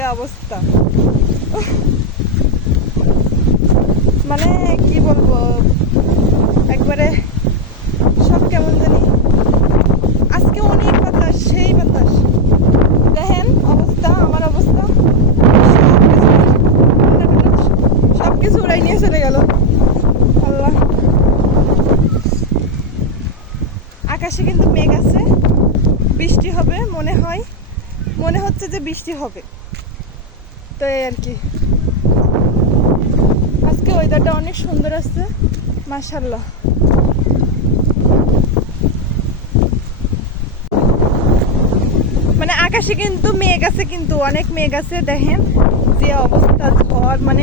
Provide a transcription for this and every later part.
যে অবস্থা, মানে কি বলবো, একবারে সব কেমন জানি। আজকে অনেক বাতাস, সেই বাতাস। দেখেন অবস্থা, আমার অবস্থা, সবকিছু উড়াই নিয়ে চলে গেল। আল্লাহ, আকাশে কিন্তু মেঘ আছে, বৃষ্টি হবে মনে হয়, মনে হচ্ছে যে বৃষ্টি হবে। তো এই আর কি, আজকে ওয়েদারটা অনেক সুন্দর আছে, মাশাআল্লাহ। মানে আকাশে কিন্তু মেঘ আছে, কিন্তু অনেক মেঘ আছে। দেখেন যে অবস্থা, ঝড় মানে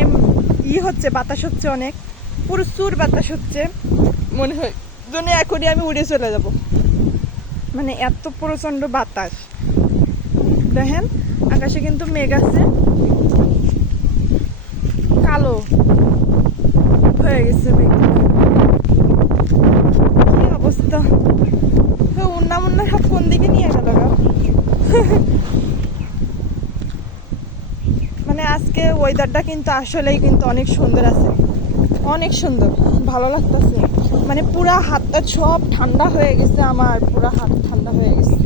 হচ্ছে, বাতাস হচ্ছে, অনেক প্রচুর বাতাস হচ্ছে। মনে হয় জন্য এখনই আমি উড়ে চলে যাব, মানে এত প্রচন্ড বাতাস। দেখেন আকাশে কিন্তু মেঘ আছে, কালো হয়ে গেছে মেঘ। কি অবস্থা, উন্না মুন্না সব কোন দিকে নিয়ে গেল গা। মানে আজকে ওয়েদারটা কিন্তু আসলেই কিন্তু অনেক সুন্দর আছে, অনেক সুন্দর, ভালো লাগতেছে। মানে পুরা হাতটা সব ঠান্ডা হয়ে গেছে, আমার পুরা হাত ঠান্ডা হয়ে গেছে,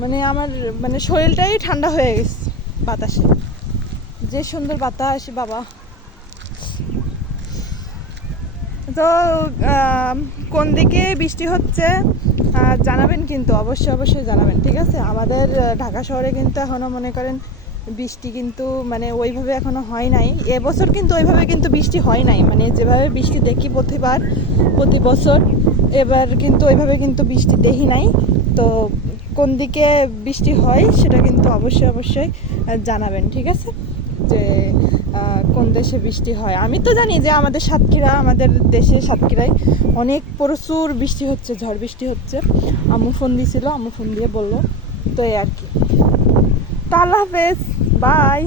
মানে আমার মানে শরীরটাই ঠান্ডা হয়ে গেছে বাতাসে। যে সুন্দর বাতাস বাবা। তো কোন দিকে বৃষ্টি হচ্ছে জানাবেন কিন্তু, অবশ্যই অবশ্যই জানাবেন, ঠিক আছে। আমাদের ঢাকা শহরে কিন্তু এখনও মনে করেন বৃষ্টি কিন্তু মানে ওইভাবে এখনও হয় নাই। এবছর কিন্তু ওইভাবে কিন্তু বৃষ্টি হয় নাই, মানে যেভাবে বৃষ্টি দেখি প্রতি বছর, এবার কিন্তু ওইভাবে কিন্তু বৃষ্টি দেখি নাই। তো কোন দিকে বৃষ্টি হয় সেটা কিন্তু অবশ্যই অবশ্যই জানাবেন, ঠিক আছে, যে কোন দেশে বৃষ্টি হয়। আমি তো জানি যে আমাদের সাতক্ষীরা, আমাদের দেশে সাতক্ষীরায় অনেক প্রচুর বৃষ্টি হচ্ছে, ঝড় বৃষ্টি হচ্ছে। আম্মু ফোন দিয়েছিল, আম্মু ফোন দিয়ে বললো। তো এই আর কি। তো আল্লাহ হাফেজ, বাই।